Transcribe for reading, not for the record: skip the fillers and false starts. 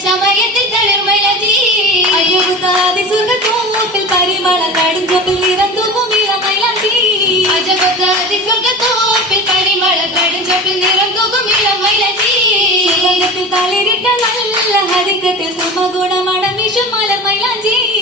ചമയത്തിൽ തളിർമലജി അജബുത്താതി സ്വർഗത്തോപ്പിൽ പരിമള കടുഞ്ചപ്പിൽ നിറന്തൂകും ഇളമൈലാഞ്ചി അജബുത്താതി സ്വർഗത്തോപ്പിൽ പരിമള കടുഞ്ചപ്പിൽ നിറന്തൂകും ഇളമൈലാഞ്ചി സുഗന്ധത്തിൽ തളിരിട്ട നല്ല ഹരിക്കത്തിൽ സമഗുണമാണ്